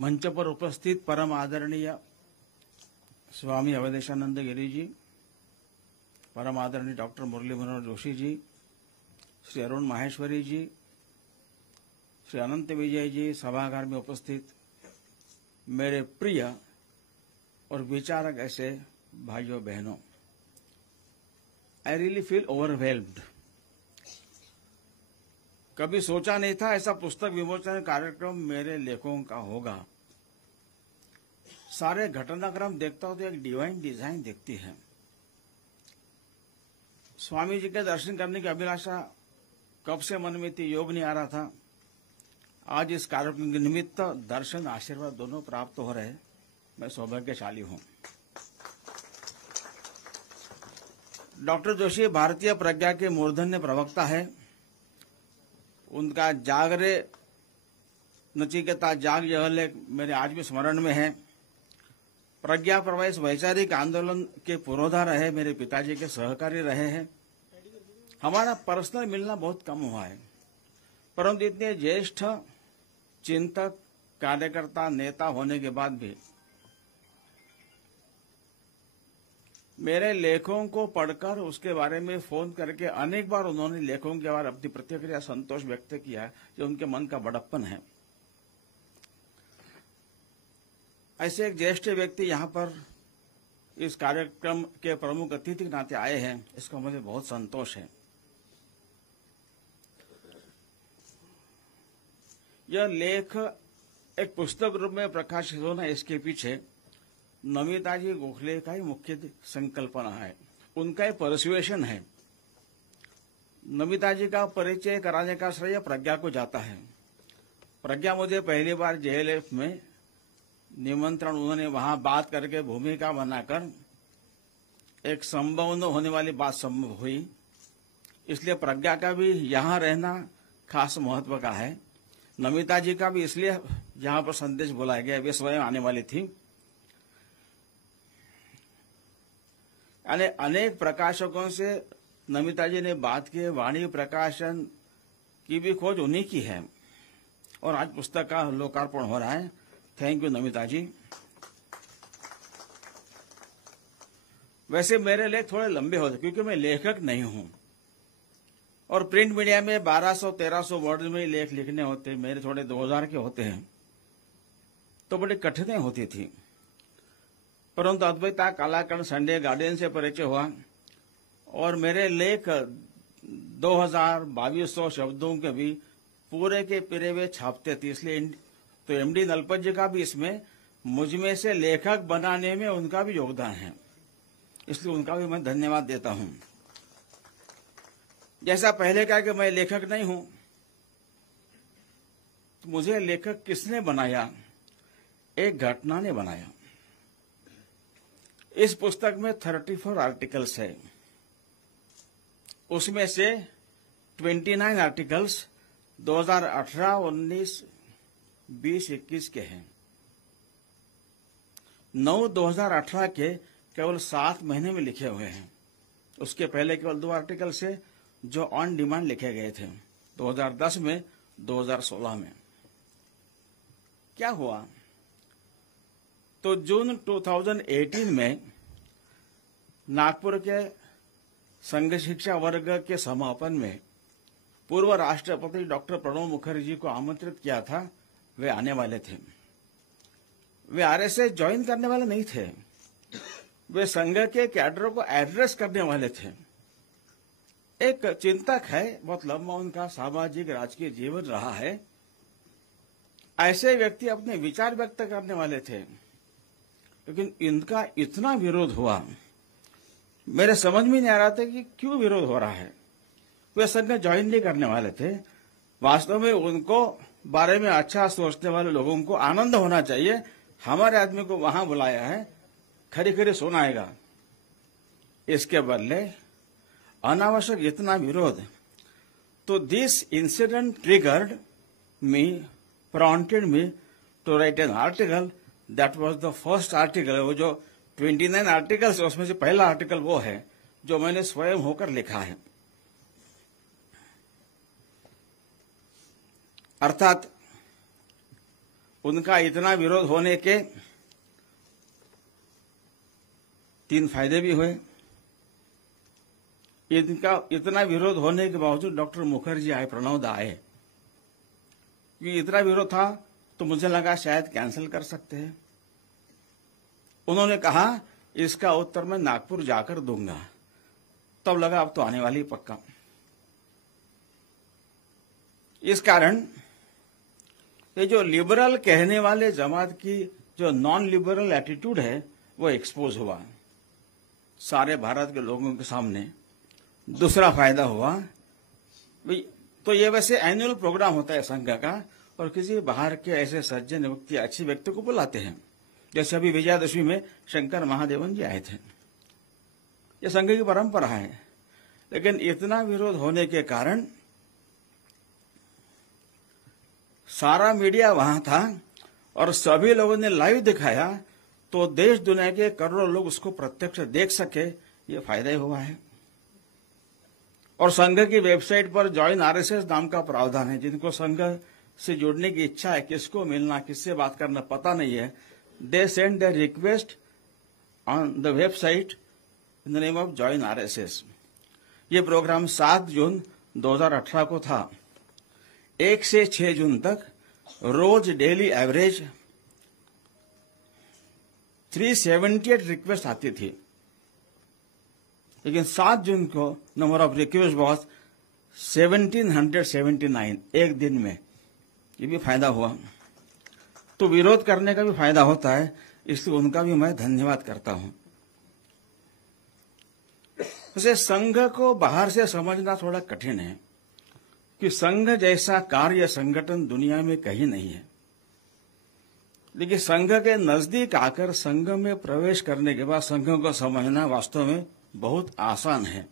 मंच पर उपस्थित परम आदरणीय स्वामी अवधेशानंद गिरी जी, परम आदरणीय डॉक्टर मुरली मनोहर जोशी जी, श्री अरुण माहेश्वरी जी, श्री अनंत विजय जी, सभागार में उपस्थित मेरे प्रिय और विचारक ऐसे भाइयों बहनों, आई रियली फील ओवरवेल्म्ड। कभी सोचा नहीं था ऐसा पुस्तक विमोचन कार्यक्रम मेरे लेखों का होगा। सारे घटनाक्रम देखता हूं तो एक डिवाइन डिजाइन दिखती है। स्वामी जी के दर्शन करने की अभिलाषा कब से मन में थी, योग नहीं आ रहा था। आज इस कार्यक्रम के निमित्त दर्शन आशीर्वाद दोनों प्राप्त हो रहे, मैं सौभाग्यशाली हूं। डॉक्टर जोशी भारतीय प्रज्ञा के मूर्धन्य प्रवक्ता है। उनका जागरे नचिकेता जाग यह लेख मेरे आज भी स्मरण में है। प्रज्ञा प्रवास वैचारिक आंदोलन के पुरोधा रहे, मेरे पिताजी के सहकारी रहे हैं। हमारा पर्सनल मिलना बहुत कम हुआ है, परंतु इतने ज्येष्ठ चिंतक, कार्यकर्ता, नेता होने के बाद भी मेरे लेखों को पढ़कर उसके बारे में फोन करके अनेक बार उन्होंने लेखों के बारे अपनी प्रतिक्रिया संतोष व्यक्त किया है, जो उनके मन का बड़प्पन है। ऐसे एक ज्येष्ठ व्यक्ति यहाँ पर इस कार्यक्रम के प्रमुख अतिथि के नाते आए हैं, इसका मुझे बहुत संतोष है। यह लेख एक पुस्तक रूप में प्रकाशित होना, इसके पीछे नमिता जी गोखले का ही मुख्य संकल्पना है, उनका ही परसुएशन है। नमिता जी का परिचय कराने का श्रेय प्रज्ञा को जाता है। प्रज्ञा मुझे पहली बार जेएलएफ में निमंत्रण, उन्होंने वहां बात करके भूमिका बनाकर एक संभव न होने वाली बात संभव हुई, इसलिए प्रज्ञा का भी यहां रहना खास महत्व का है। नमिता जी का भी इसलिए जहां पर संदेश बुलाया गया, वे स्वयं आने वाली थी। यानी अनेक प्रकाशकों से नमिता जी ने बात की, वाणी प्रकाशन की भी खोज उन्हीं की है, और आज पुस्तक का लोकार्पण हो रहा है। थैंक यू नमिता जी। वैसे मेरे लेख थोड़े लंबे होते क्योंकि मैं लेखक नहीं हूं, और प्रिंट मीडिया में 1200-1300 वर्ड में लेख लिखने होते, मेरे थोड़े 2000 के होते हैं, तो बड़ी कठिनाई होती थी। परंतु अद्वैता कलाकरण संडे गार्डियन से परिचय हुआ, और मेरे लेख 2200 शब्दों के भी पूरे के पूरे वे छापते थे। इसलिए तो एमडी नलपत जी का भी इसमें मुझ में से लेखक बनाने में उनका भी योगदान है, इसलिए उनका भी मैं धन्यवाद देता हूं। जैसा पहले कहा कि मैं लेखक नहीं हूं, तो मुझे लेखक किसने बनाया? एक घटना ने बनाया। इस पुस्तक में 34 आर्टिकल्स है, उसमें से 29 आर्टिकल्स 2018, 19, 20, 21 के हैं। 9 2018 के केवल 7 महीने में लिखे हुए हैं। उसके पहले केवल 2 आर्टिकल से जो ऑन डिमांड लिखे गए थे 2010 में, 2016 में। क्या हुआ? तो जून 2018 में नागपुर के संघ शिक्षा वर्ग के समापन में पूर्व राष्ट्रपति डॉक्टर प्रणब मुखर्जी को आमंत्रित किया था। वे आने वाले थे। वे आरएसएस ज्वाइन करने वाले नहीं थे, वे संघ के कैडर को एड्रेस करने वाले थे। एक चिंतक है, बहुत लंबा उनका सामाजिक राजकीय जीवन रहा है। ऐसे व्यक्ति अपने विचार व्यक्त करने वाले थे, लेकिन इनका इतना विरोध हुआ, मेरे समझ में नहीं आ रहा था कि क्यों विरोध हो रहा है। वे संघ ज्वाइन नहीं करने वाले थे। वास्तव में उनको बारे में अच्छा सोचने वाले लोगों को आनंद होना चाहिए, हमारे आदमी को वहां बुलाया है, खरी खरी सुनाएगा। इसके बदले अनावश्यक इतना विरोध। तो this incident triggered me, prompted me to write an article. That was the first article. वो जो 29 आर्टिकल्स है उसमें से पहला आर्टिकल वो है जो मैंने स्वयं होकर लिखा है। अर्थात उनका इतना विरोध होने के 3 फायदे भी हुए। इनका इतना विरोध होने के बावजूद डॉक्टर मुखर्जी आए, प्रणव दा आए। क्योंकि इतना विरोध था तो मुझे लगा शायद कैंसिल कर सकते हैं। उन्होंने कहा इसका उत्तर मैं नागपुर जाकर दूंगा। तब लगा अब तो आने वाली पक्का। इस कारण ये जो लिबरल कहने वाले जमात की जो नॉन लिबरल एटीट्यूड है वो एक्सपोज हुआ सारे भारत के लोगों के सामने। दूसरा फायदा हुआ, तो ये वैसे एनुअल प्रोग्राम होता है संघ का, और किसी बाहर के ऐसे सज्जन व्यक्ति, अच्छे व्यक्ति को बुलाते हैं। जैसे अभी विजयादशमी में शंकर महादेवन जी आए थे। ये संघ की परंपरा है। लेकिन इतना विरोध होने के कारण सारा मीडिया वहां था और सभी लोगों ने लाइव दिखाया, तो देश दुनिया के करोड़ों लोग उसको प्रत्यक्ष देख सके। ये फायदा ही हुआ है। और संघ की वेबसाइट पर ज्वाइन आरएसएस नाम का प्रावधान है। जिनको संघ से जुड़ने की इच्छा है, किसको मिलना, किससे बात करना पता नहीं है, they send their request on the website in the name of join RSS. ये प्रोग्राम 7 जून 2018 को था। 1 से 6 जून तक रोज डेली एवरेज 378 रिक्वेस्ट आती थी। लेकिन 7 जून को नंबर ऑफ रिक्वेस्ट बहुत 1779 एक दिन में। ये भी फायदा हुआ। तो विरोध करने का भी फायदा होता है, इसलिए उनका भी मैं धन्यवाद करता हूं। वैसे संघ को बाहर से समझना थोड़ा कठिन है कि संघ जैसा कार्य संगठन दुनिया में कहीं नहीं है। लेकिन संघ के नजदीक आकर संघ में प्रवेश करने के बाद संघ को समझना वास्तव में बहुत आसान है।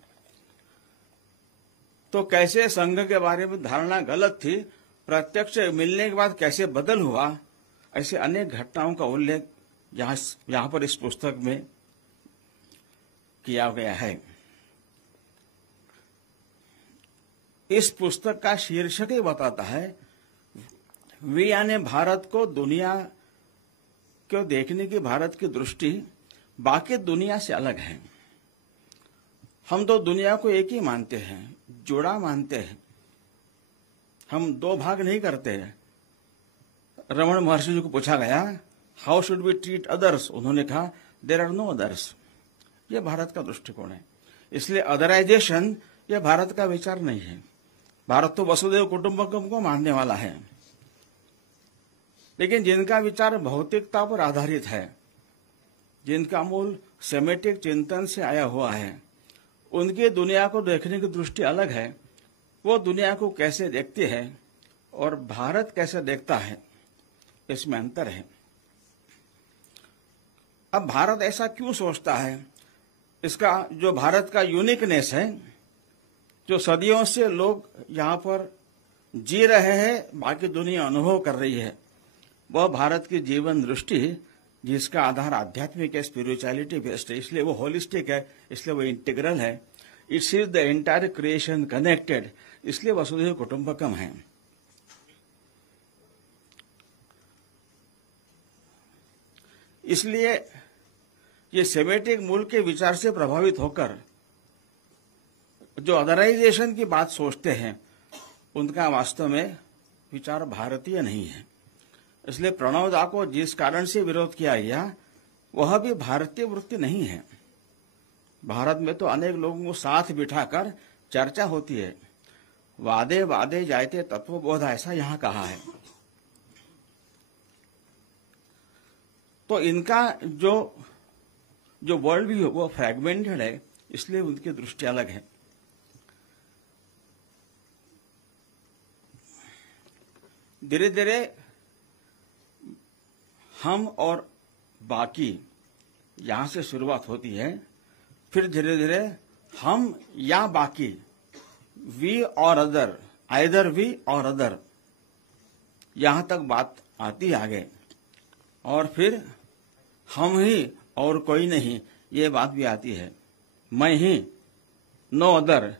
तो कैसे संघ के बारे में धारणा गलत थी, प्रत्यक्ष मिलने के बाद कैसे बदल हुआ, ऐसे अनेक घटनाओं का उल्लेख यहां पर इस पुस्तक में किया गया है। इस पुस्तक का शीर्षक ही बताता है, वे यानी भारत को दुनिया को देखने की भारत की दृष्टि बाकी दुनिया से अलग है। हम तो दुनिया को एक ही मानते हैं, जुड़ा मानते हैं। हम 2 भाग नहीं करते। रमण महर्षि जी को पूछा गया, how should we treat others? उन्होंने कहा, देयर आर नो अदर्स। ये भारत का दृष्टिकोण है। इसलिए अदराइजेशन ये भारत का विचार नहीं है। भारत तो वसुधैव कुटुंबकम को मानने वाला है। लेकिन जिनका विचार भौतिकता पर आधारित है, जिनका मूल सेमेटिक चिंतन से आया हुआ है, उनकी दुनिया को देखने की दृष्टि अलग है। वो दुनिया को कैसे देखते हैं और भारत कैसे देखता है, इसमें अंतर है। अब भारत ऐसा क्यों सोचता है, इसका जो भारत का यूनिकनेस है, जो सदियों से लोग यहाँ पर जी रहे हैं, बाकी दुनिया अनुभव कर रही है, वह भारत की जीवन दृष्टि, जिसका आधार आध्यात्मिक है, स्पिरिचुअलिटी बेस्ड है, इसलिए वो होलिस्टिक है, इसलिए वो इंटीग्रल है। It's is the entire creation connected, इसलिए वसुधैव कुटुंबकम है। इसलिए ये सेमेटिक मूल के विचार से प्रभावित होकर जो अदराइजेशन की बात सोचते हैं, उनका वास्तव में विचार भारतीय नहीं है। इसलिए प्रणव दा को जिस कारण से विरोध किया गया, वह भी भारतीय वृत्ति नहीं है। भारत में तो अनेक लोगों को साथ बिठाकर चर्चा होती है। वादे वादे जायते तत्वबोध, ऐसा यहां कहा है। तो इनका जो वर्ल्ड व्यू वो फ्रैगमेंटेड है, इसलिए उनकी दृष्टि अलग है। धीरे धीरे हम और बाकी यहां से शुरुआत होती है, फिर धीरे धीरे हम या बाकी, वी और अदर, आइदर वी और अदर, यहां तक बात आती आगे, और फिर हम ही और कोई नहीं, ये बात भी आती है। मैं ही, नो अदर,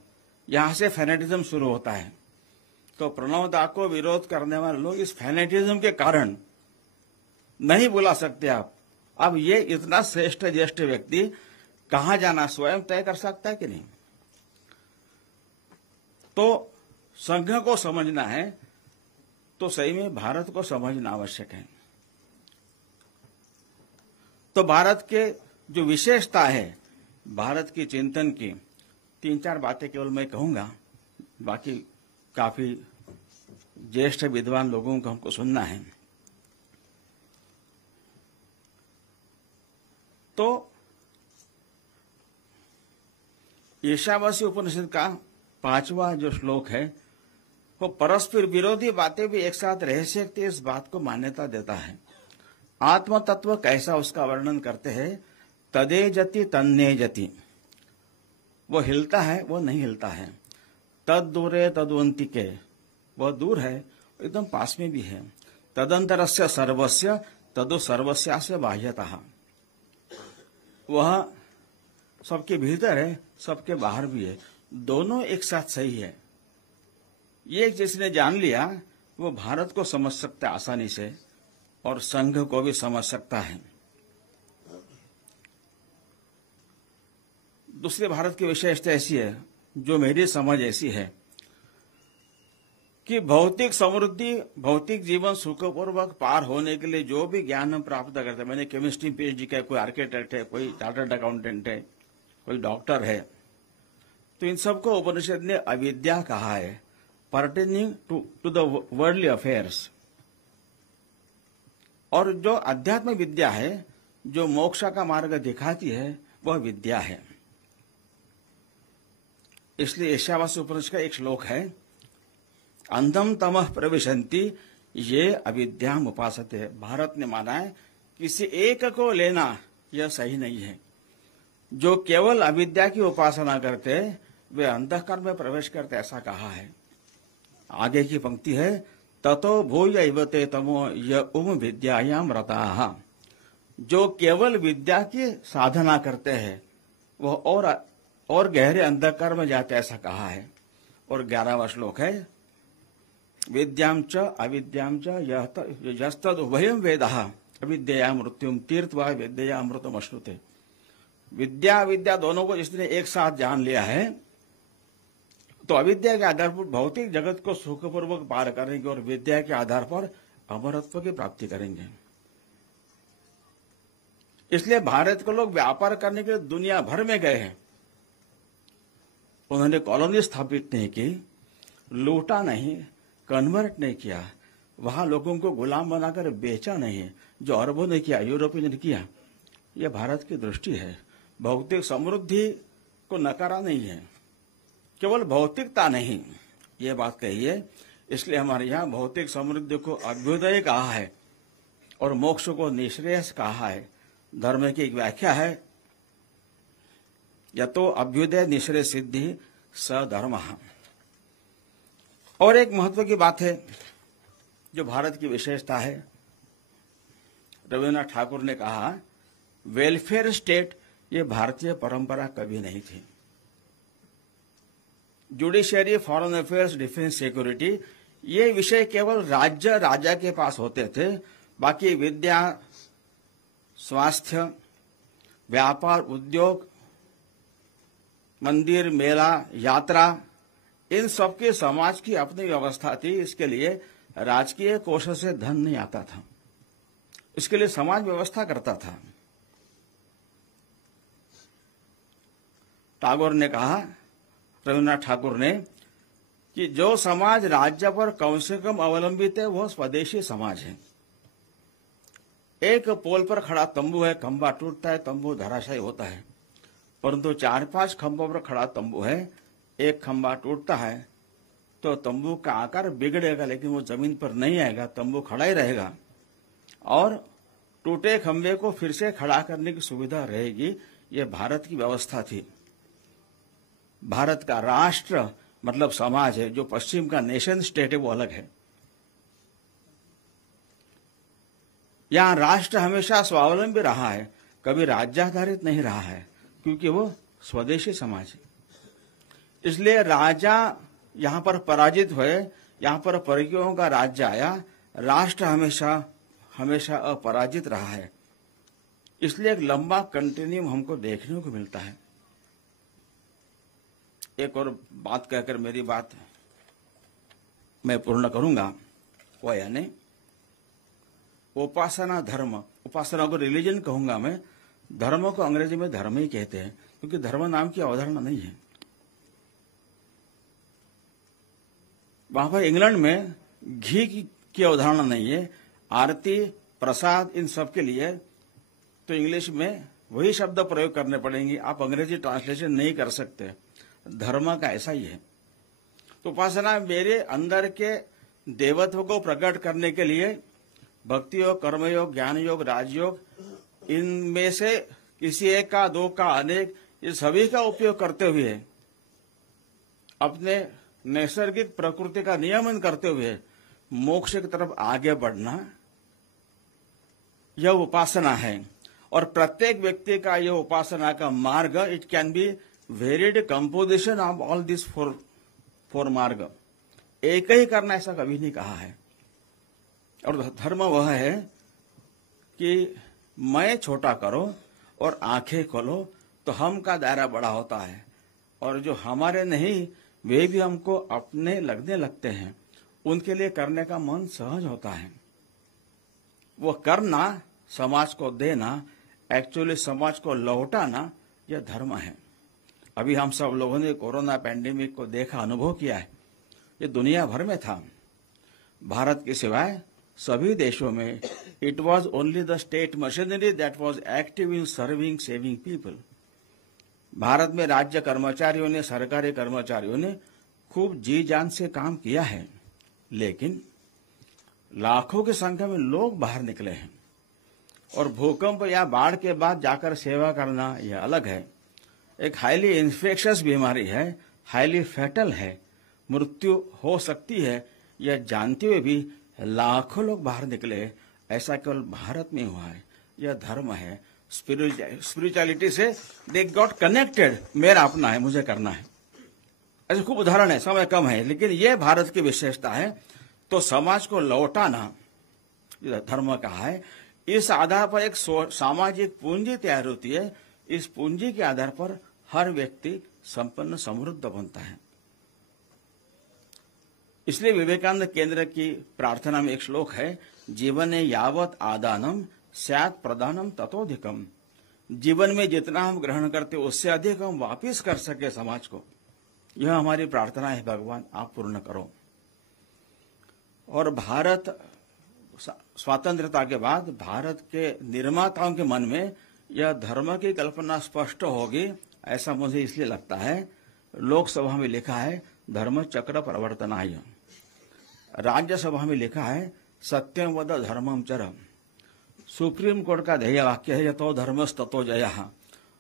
यहां से फैनेटिज्म शुरू होता है। तो प्रणव दा को विरोध करने वाले लोग इस फैनेटिज्म के कारण नहीं बुला सकते आप। अब ये इतना श्रेष्ठ ज्येष्ठ व्यक्ति कहां जाना स्वयं तय कर सकता है कि नहीं? तो संघ को समझना है तो सही में भारत को समझना आवश्यक है। तो भारत के जो विशेषता है, भारत की चिंतन की 3-4 बातें केवल मैं कहूंगा, बाकी काफी ज्येष्ठ विद्वान लोगों को हमको सुनना है। तो ईशावासी उपनिषद का 5वां जो श्लोक है वो परस्पर विरोधी बातें भी एक साथ रह सकते इस बात को मान्यता देता है। आत्म तत्व कैसा उसका वर्णन करते हैं, तदे जति तन्ने जति, वो हिलता है वो नहीं हिलता है। तद दूरे तदवंतिके, वह दूर है एकदम पास में भी है। तदंतरस्य सर्वस्य तदो सर्वस्यास्य बाह्यतः, वह सबके भीतर है सबके बाहर भी है, दोनों एक साथ सही है। ये जिसने जान लिया वो भारत को समझ सकता है आसानी से और संघ को भी समझ सकता है। दूसरे भारत की विशेषता ऐसी है, जो मेरी समझ ऐसी है कि भौतिक समृद्धि, भौतिक जीवन सुखपूर्वक पार होने के लिए जो भी ज्ञान हम प्राप्त करते हैं, मैंने केमिस्ट्री पीएचडी का, कोई आर्किटेक्ट है, कोई चार्टर्ड अकाउंटेंट है, कोई डॉक्टर है, तो इन सबको उपनिषद ने अविद्या कहा है, pertaining to the worldly affairs. और जो अध्यात्म विद्या है, जो मोक्ष का मार्ग दिखाती है, वह विद्या है। इसलिए ईशावास्य उपनिषद का एक श्लोक है, अंधम तमः प्रविशन्ति ये अविद्याम उपासते। भारत ने माना है किसी एक को लेना यह सही नहीं है। जो केवल अविद्या की उपासना करते वे अंधकार में प्रवेश करते, ऐसा कहा है। आगे की पंक्ति है, ततो भूय इवते तमो य विद्यायाम रताः। जो केवल विद्या की साधना करते हैं वह और गहरे अंधकार में जाते, ऐसा कहा है। और 11वां श्लोक है, विद्याम च अविद्याम च यस्तद उभयम वेदः अविद्या मृत्युम तीर्थवा विद्या अमृतम अश्नुते। विद्या विद्या दोनों को जिसने एक साथ जान लिया है तो अविद्या के आधार पर भौतिक जगत को सुखपूर्वक पार करेंगे और विद्या के आधार पर अमरत्व की प्राप्ति करेंगे। इसलिए भारत के लोग व्यापार करने के लिए दुनिया भर में गए हैं। उन्होंने कॉलोनी स्थापित नहीं की, लूटा नहीं, कन्वर्ट नहीं किया, वहां लोगों को गुलाम बनाकर बेचा नहीं, जो अरबों ने किया, यूरोपियन ने किया। यह भारत की दृष्टि है। भौतिक समृद्धि को नकारा नहीं है, केवल भौतिकता नहीं, ये बात कही है। इसलिए हमारे यहाँ भौतिक समृद्धि को अभ्युदय कहा है और मोक्ष को निःश्रेयस कहा है। धर्म की एक व्याख्या है, यतो अभ्युदय निःश्रेय सिद्धि स धर्म। और एक महत्व की बात है जो भारत की विशेषता है, रविन्द्रनाथ ठाकुर ने कहा, वेलफेयर स्टेट ये भारतीय परंपरा कभी नहीं थी। Judiciary, foreign affairs, defence, security, ये विषय केवल राज्य राजा के पास होते थे। बाकी विद्या, स्वास्थ्य, व्यापार, उद्योग, मंदिर, मेला, यात्रा, इन सबके समाज की अपनी व्यवस्था थी। इसके लिए राजकीय कोष से धन नहीं आता था, इसके लिए समाज व्यवस्था करता था। टैगोर ने कहा, रविन्द्रनाथ ठाकुर ने, कि जो समाज राज्य पर कम से कम अवलंबित है वह स्वदेशी समाज है। एक पोल पर खड़ा तंबू है, खंभा टूटता है, तंबू धराशायी होता है, परंतु 4-5 खंभों पर खड़ा तंबू है, एक खंभा टूटता है तो तंबू का आकार बिगड़ेगा, लेकिन वो जमीन पर नहीं आएगा, तंबू खड़ा ही रहेगा और टूटे खंभे को फिर से खड़ा करने की सुविधा रहेगी। ये भारत की व्यवस्था थी। भारत का राष्ट्र मतलब समाज है, जो पश्चिम का नेशन स्टेट है वो अलग है। यहां राष्ट्र हमेशा स्वावलंबी रहा है, कभी राज्याधारित नहीं रहा है, क्योंकि वो स्वदेशी समाज है। इसलिए राजा यहां पर पराजित हुए, यहां पर परकीयों का राज्य आया, राष्ट्र हमेशा हमेशा अपराजित रहा है। इसलिए एक लंबा कंटिन्यूम हमको देखने को मिलता है। एक और बात कहकर मेरी बात मैं पूर्ण करूंगा, वो यानी उपासना धर्म, उपासना को रिलीजन कहूंगा मैं, धर्म को अंग्रेजी में धर्म ही कहते हैं, क्योंकि धर्म नाम की अवधारणा नहीं है। वहां पर इंग्लैंड में घी की अवधारणा नहीं है, आरती प्रसाद इन सब के लिए तो इंग्लिश में वही शब्द प्रयोग करने पड़ेंगे, आप अंग्रेजी ट्रांसलेशन नहीं कर सकते। धर्म का ऐसा ही है। तो उपासना मेरे अंदर के देवत्व को प्रकट करने के लिए भक्ति योग, कर्मयोग, ज्ञान योग, राजयोग, इनमें से किसी एक का, दो का, अनेक, ये सभी का उपयोग करते हुए अपने नैसर्गिक प्रकृति का नियमन करते हुए मोक्ष की तरफ आगे बढ़ना, यह उपासना है। और प्रत्येक व्यक्ति का यह उपासना का मार्ग, it can be varied composition of all this four मार्ग। एक ही करना ऐसा कभी नहीं कहा है। और धर्म वह है कि मैं छोटा करो और आंखें खोलो तो हम का दायरा बड़ा होता है, और जो हमारे नहीं वे भी हमको अपने लगने लगते हैं, उनके लिए करने का मन सहज होता है। वो करना, समाज को देना, एक्चुअली समाज को लौटाना, यह धर्म है। अभी हम सब लोगों ने कोरोना पैंडेमिक को देखा, अनुभव किया है। ये दुनिया भर में था, भारत के सिवाय सभी देशों में it was only the state machinery that was active in serving, saving people. Bharat में राज्य कर्मचारियों ने, सरकारी कर्मचारियों ने खूब जी जान से काम किया है, लेकिन लाखों की संख्या में लोग बाहर निकले हैं। और भूकंप या बाढ़ के बाद जाकर सेवा करना यह अलग है। एक हाईली इन्फेक्शियस बीमारी है, हाईली फैटल है, मृत्यु हो सकती है, यह जानते हुए भी लाखों लोग बाहर निकले। ऐसा केवल भारत में हुआ है। यह धर्म है। स्पिरिचुअलिटी से दे गॉट कनेक्टेड, मेरा अपना है, मुझे करना है। ऐसे खूब उदाहरण है, समय कम है, लेकिन यह भारत की विशेषता है। तो समाज को लौटाना धर्म कहा है। इस आधार पर एक सामाजिक पूंजी तैयार होती है। इस पूंजी के आधार पर हर व्यक्ति संपन्न, समृद्ध बनता है। इसलिए विवेकानंद केंद्र की प्रार्थना में एक श्लोक है, जीवने यावत आदानम स्यात् प्रदानम ततोधिकम। जीवन में जितना हम ग्रहण करते उससे अधिक हम वापिस कर सके समाज को, यह हमारी प्रार्थना है। भगवान आप पूर्ण करो। और भारत स्वतंत्रता के बाद भारत के निर्माताओं के मन में यह धर्म की कल्पना स्पष्ट होगी, ऐसा मुझे इसलिए लगता है। लोकसभा में लिखा है धर्म चक्र प्रवर्तनाय, राज्यसभा में लिखा है सत्यम वद धर्मम चर, सुप्रीम कोर्ट का ध्येय वाक्य है यतो धर्मस्ततो जयः।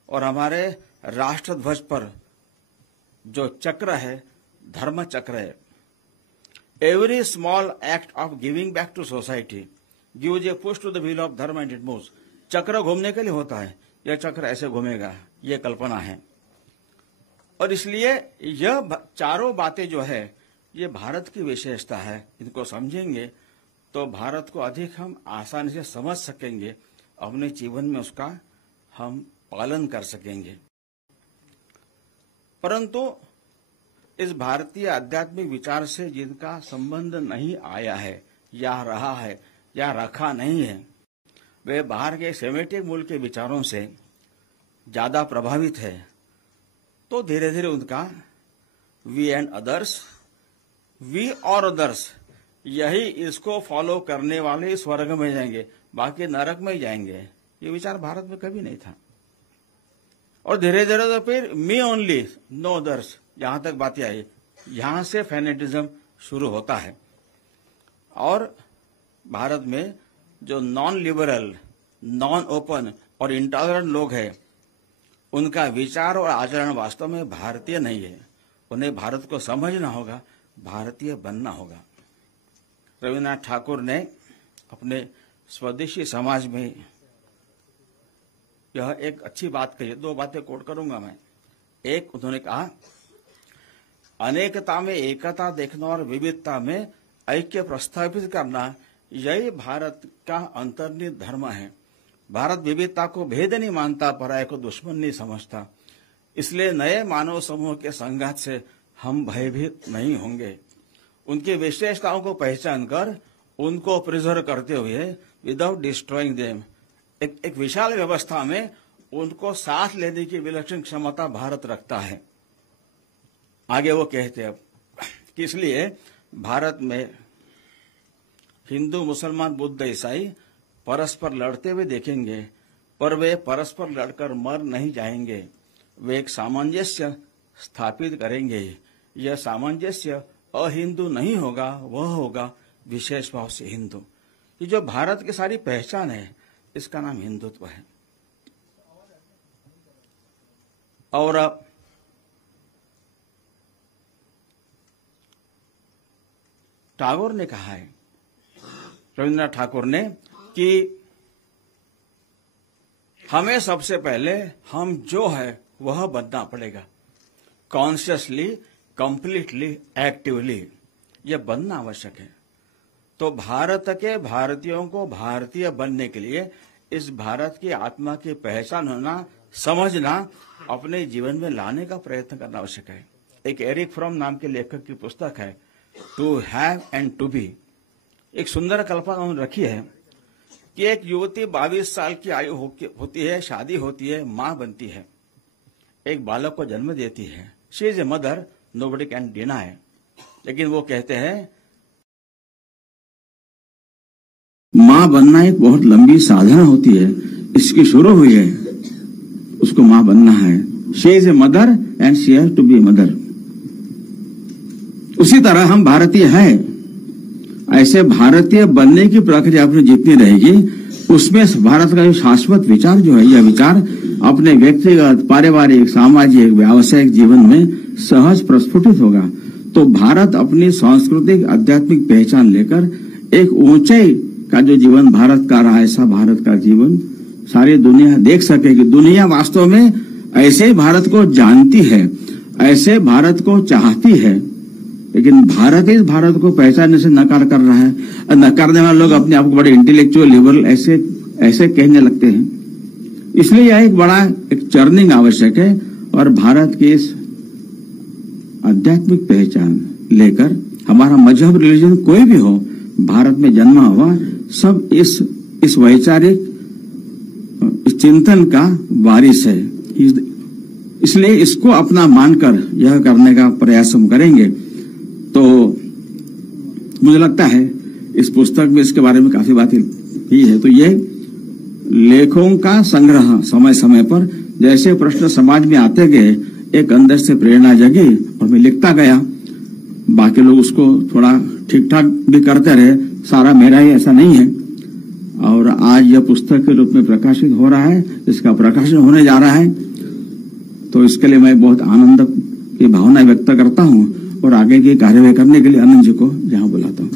और हमारे राष्ट्र ध्वज पर जो चक्र है धर्म चक्र है। Every small act of giving back to society gives a push to the wheel of dharma and it moves. चक्र घूमने के लिए होता है, यह चक्र ऐसे घूमेगा, यह कल्पना है। और इसलिए यह चारों बातें जो है ये भारत की विशेषता है। इनको समझेंगे तो भारत को अधिक हम आसानी से समझ सकेंगे, अपने जीवन में उसका हम पालन कर सकेंगे। परंतु इस भारतीय आध्यात्मिक विचार से जिनका संबंध नहीं आया है या रहा है या रखा नहीं है, वे बाहर के सेमेटिक मूल के विचारों से ज्यादा प्रभावित है। तो धीरे धीरे उनका वी एंड अदर्स, वी और अदर्स, यही इसको फॉलो करने वाले स्वर्ग में जाएंगे, बाकी नरक में ही जाएंगे। ये विचार भारत में कभी नहीं था। और धीरे धीरे तो फिर मी ओनली नो अदर्स, यहां तक बातें आई। यहां से फैनेटिज्म शुरू होता है। और भारत में जो नॉन लिबरल, नॉन ओपन और इंटॉलरेंट लोग हैं, उनका विचार और आचरण वास्तव में भारतीय नहीं है। उन्हें भारत को समझना होगा, भारतीय बनना होगा। रविन्द्रनाथ ठाकुर ने अपने स्वदेशी समाज में यह एक अच्छी बात कही। दो बातें कोट करूंगा मैं। एक, उन्होंने कहा अनेकता में एकता देखना और विविधता में ऐक्य प्रस्थापित करना, यही भारत का अंतर्निहित धर्म है। भारत विविधता को भेद नहीं मानता, पराये को दुश्मन नहीं समझता। इसलिए नए मानव समूह के संघात से हम भयभीत नहीं होंगे। उनकी विशेषताओं को पहचान कर उनको प्रिजर्व करते हुए विदाउट डिस्ट्रॉइंग देम, एक विशाल व्यवस्था में उनको साथ लेने की विलक्षण क्षमता भारत रखता है। आगे वो कहते हैं कि इसलिए भारत में हिंदू, मुसलमान, बुद्ध, ईसाई परस्पर लड़ते हुए देखेंगे, पर वे परस्पर लड़कर मर नहीं जाएंगे। वे एक सामंजस्य स्थापित करेंगे। यह सामंजस्य अहिंदू नहीं होगा, वह होगा विशेष भाव से हिंदू। ये जो भारत की सारी पहचान है, इसका नाम हिंदुत्व है। और टैगोर ने कहा है, रविन्द्रनाथ ठाकुर ने, कि हमें सबसे पहले हम जो है वह बनना पड़ेगा, कॉन्शियसली, कंप्लीटली, एक्टिवली। यह बनना आवश्यक है। तो भारत के भारतीयों को भारतीय बनने के लिए इस भारत की आत्मा की पहचान होना, समझना, अपने जीवन में लाने का प्रयत्न करना आवश्यक है। एक एरिक फ्रॉम नाम के लेखक की पुस्तक है to have and to be. एक सुंदर कल्पना उन्होंने रखी है कि एक युवती 22 साल की आयु होती है, शादी होती है, मां बनती है, एक बालक को जन्म देती है। She is a mother, nobody can deny. लेकिन वो कहते हैं मां बनना एक बहुत लंबी साधना होती है, इसकी शुरू हुई है, उसको मां बनना है। She is a mother and she has to be a mother. उसी तरह हम भारतीय हैं। ऐसे भारतीय बनने की प्रक्रिया अपनी जितनी रहेगी, उसमें भारत का जो शाश्वत विचार जो है, यह विचार अपने व्यक्तिगत, पारिवारिक, सामाजिक, व्यावसायिक जीवन में सहज प्रस्फुटित होगा। तो भारत अपनी सांस्कृतिक, आध्यात्मिक पहचान लेकर एक ऊंचाई का जो जीवन भारत का रहा, ऐसा भारत का जीवन सारी दुनिया देख सकेगी। दुनिया वास्तव में ऐसे भारत को जानती है, ऐसे भारत को चाहती है, लेकिन भारत इस भारत को पहचानने से नकार कर रहा है। नकारने वाले लोग अपने आप को बड़े इंटेलेक्चुअल, लिबरल ऐसे कहने लगते हैं। इसलिए यह एक बड़ा एक चर्निंग आवश्यक है। और भारत की इस आध्यात्मिक पहचान लेकर, हमारा मजहब, रिलीजन कोई भी हो, भारत में जन्मा हुआ सब इस वैचारिक चिंतन का वारिस है। इसलिए इसको अपना मानकर यह करने का प्रयास हम करेंगे। तो मुझे लगता है इस पुस्तक में इसके बारे में काफी बातें की है। तो ये लेखों का संग्रह, समय समय पर जैसे प्रश्न समाज में आते गए, एक अंदर से प्रेरणा जगी और मैं लिखता गया। बाकी लोग उसको थोड़ा ठीक ठाक भी करते रहे, सारा मेरा ही ऐसा नहीं है। और आज यह पुस्तक के रूप में प्रकाशित हो रहा है, इसका प्रकाशन होने जा रहा है। तो इसके लिए मैं बहुत आनंद की भावना व्यक्त करता हूं और आगे की कार्यवाही करने के लिए आनंद जी को यहाँ बुलाता हूँ।